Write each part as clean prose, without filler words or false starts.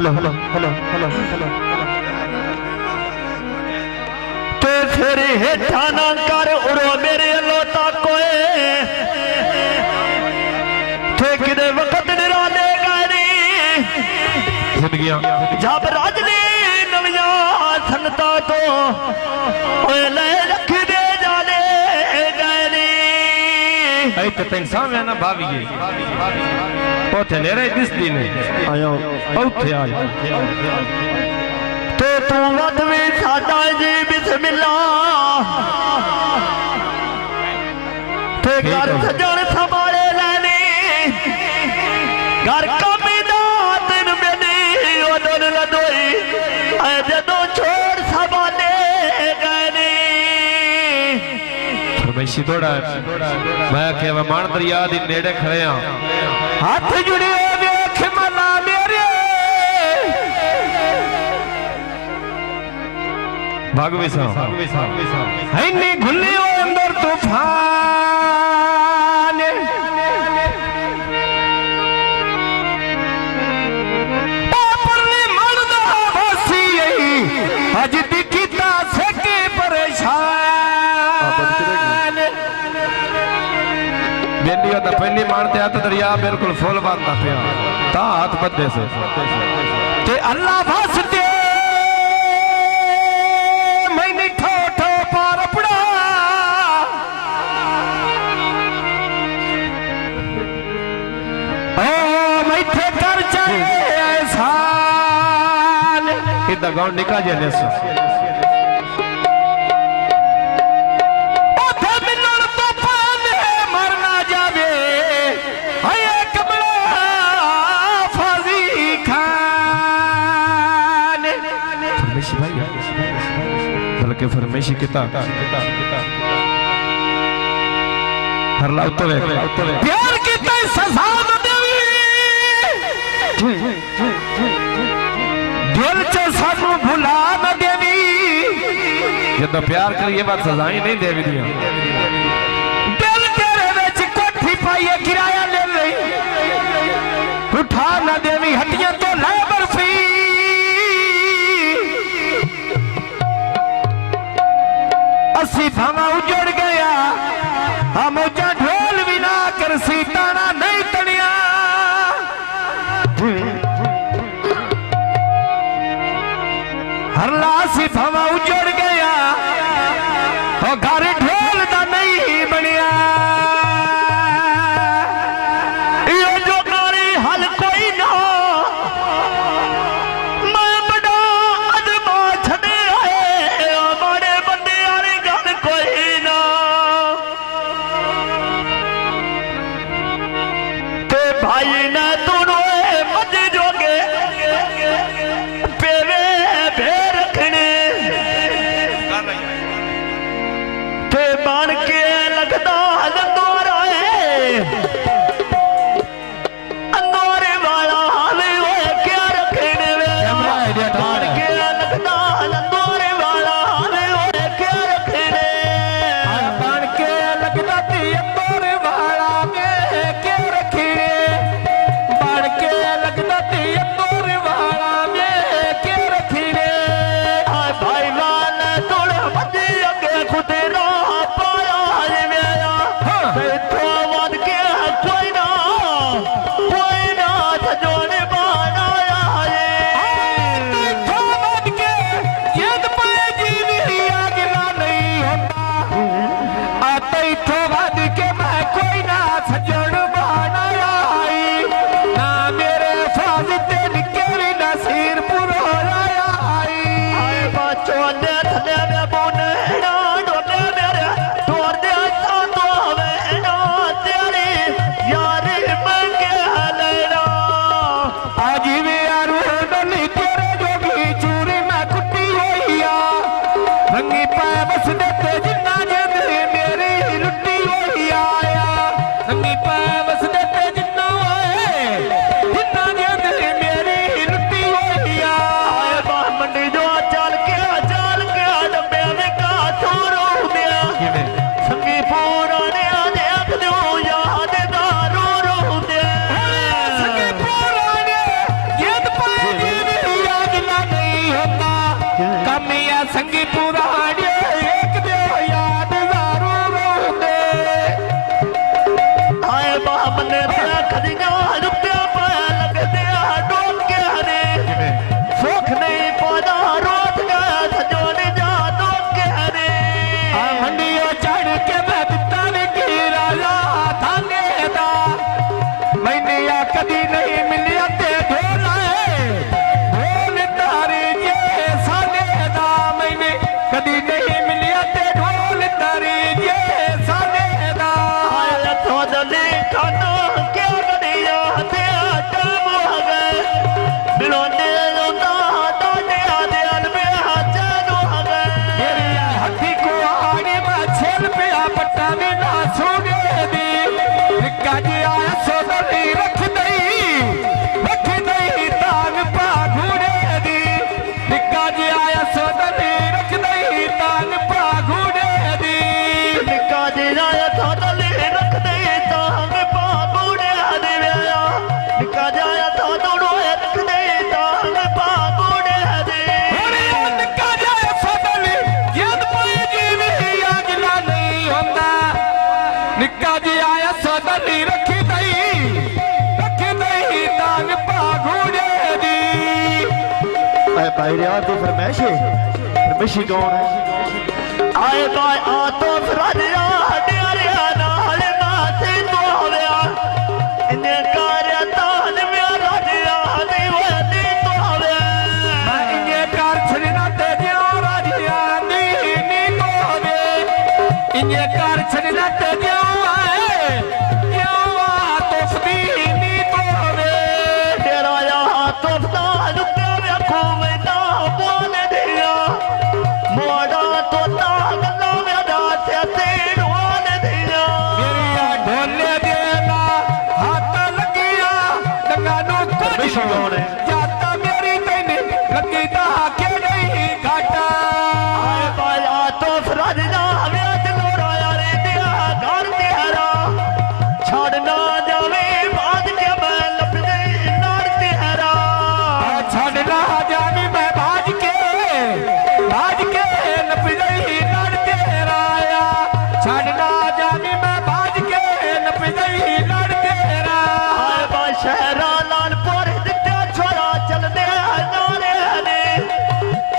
hello hello hello hello hello ते फिर हेठा ना कर उड़ो मेरे लोता कोए थे किदे वक्त निराले गारी जिंदगियां जब राजनी नविया संगता तो ओए ले रख दे जाने गारी ऐ ते इंसान है ना भाभी ओथे नेरे दिस दिन आयो ओथे आ ते तू वध भी साडा जी बिस्मिल्लाह ते घर सजण संभाले लेनी घर कमीदा दिन मेनी ओदन लदोई ऐ जदों छोड़ संभाले गनी फरमाइशी थोड़ा मैं के मान दरिया दी नेड़े खड़े हां हाथ जुड़े वेख मना मेरे भागवी सा हैनी घुली अंदर तूफान पापरली मरदा बसी अज दिखता सके परेशान बेंडी होता पहली मारते हाथ दरिया बिल्कुल फुल बांधता पिया ता हाथ बदे से ते अल्लाह वास्ते मैंने ठोठो पार पड़ा ओ मैथे कर चाहिए एहसान इदा गाउन निका जेने से बल्कि फरमाइशी किताब हर ला उत्तर प्यार की तय सजा न देवी दिल च सानू भुला न देवी जब प्यार करिए बात सजा ही नहीं देवी दिया दिल तेरे विच कोठी पाइए किराया ले लई उठा न देवी हड्डियां तो ले बर्फी असी भावा उजड़ गया हम उजा ढोल भी ना कर सीताना नहीं तनिया हर लासी भावा उजड़ गया और घर ढोल दा नहीं बनिया ये जो नारी हल कोई ना मैं बड़ा अदबा छड़े आए बड़े बंदे आरे गल कोई ना ते भाई ने दोनों मजे जोगे पेवे भे रखने ते बन के लगदा अंदोरा अंदोरे वाला हाल होए क्या रखने वे बन के लगदा अंदोरे वाला हाल होए क्या रखने बन के लगदा ती अंदोरे वाला में क्या रखने ਫੁੱਲ ਪਿਆ ਪੱਟਾ ਵੀ ਨਾ ਸੋਗੇ ਦੀ ਨਿੱਕਾ ਜਿਹਾ ਸੋਦਰੀ ਰੱਖ ਦਈ ਤਾਂਗ ਪਾ ਘੂੜੇ ਦੀ ਨਿੱਕਾ ਜਿਹਾ ਸੋਦਰੀ ਰੱਖ ਦਈ ਤਾਂਗ ਪਾ ਘੂੜੇ ਦੀ ਨਿੱਕਾ ਜਿਹਾ ਥੋਦਲੀ ਰੱਖ ਦੇ ਤਾਂਗ ਪਾ ਘੂੜਿਆਂ ਦੀ ਵਿਆ ਨਿੱਕਾ ਜਿਹਾ ਥੋਦੜੋ ਰੱਖ ਦੇ ਤਾਂਗ ਪਾ ਘੂੜਿਆਂ ਦੀ ਹੁਣ ਨਿੱਕਾ ਜਿਹਾ ਸੋਦਲੀ ਜਿੰਦ ਪਈ ਜੀਵੀ ਅਗਲਾ ਨਹੀਂ ਹੁੰਦਾ ਨਿੱਕਾ ਜਿਹਾ ਸੋਦਲੀ ਰੱਖ ਦਈ ਤਾਂਗ ਪਾ ਘੂੜੇ ਦੀ आए भाई यार तो फरमाइशी कौन है आए भाई आ तो फराजिया डियारिया नाल माथे तो होया इन्ने कार्य तान मेरा राजिया दी वदी तो होया मैं इन्ने कार छड़ना ते जिया राजिया दी नी तो होवे इन्ने कार छड़ना ते जिया तो सदी नी तो होवे तेरा या तो फदा लुके वेखो मैं ना बोल दिया मोड़ा तो ता गल्ला मेरा ते ढोल दिया मेरिया ढोले देना हाथ लगिया डंगा नु कुछ जाता मेरी तैने लगी ता के नहीं घाटा आए बाया तो फराजना व्याज लोड़ा रे दिया घर तेरा छड़ना जावे बाज के मैं लप गई नार तेरा छड़ना जानी मैं भाज के नप गई लड़ तेरा आया छड़ना जानी मैं भाज के नप गई लड़ तेरा आए बा शहरा लालपुर दित्या छोरा चल दे नारे ने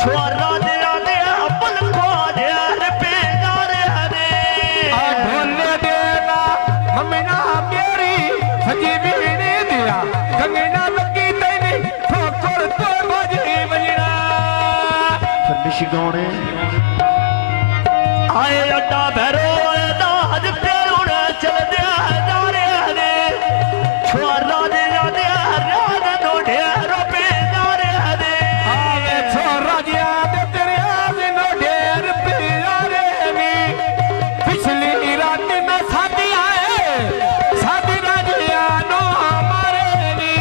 छोरा दिया ने पुल खो दे पे नारे ने ढोले देना मम्मी ना मेरी सजी बीनी दिया कंगना लगी तैनी ठोकर तो बजी बजना फरमिशी कौन है आए अड्डा भैरो दाज पेरुण चल दे नारे ने छोरा दिया ने राज नो ढेरो पे नारे ने आवे छोरा जिया दे तेरे आजिनो ढेर प्यारे नी पिछली रात में शादी राजिया नो हमारे नी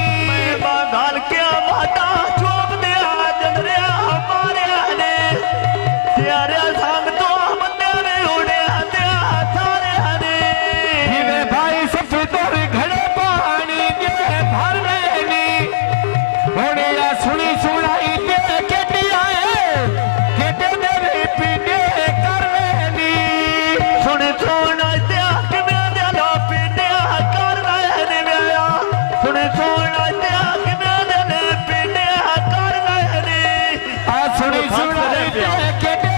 बागाल के माता चोप दिया जंदरे हमारे ने तेरे संग तो बंदे में उड़े दिया थारे ने जीवे भाई सफेदर घड़े पानी के भरने नी होड़िया सुनी सुनाई ते केटी आए केटे मेरे पीने करने नी सुन दिया कि मैं दिलो पीने कर रहे ने मेरा सुन दिया कि मैं दिल पीने कर रहे ने आ सुनी सुनाई ते केटे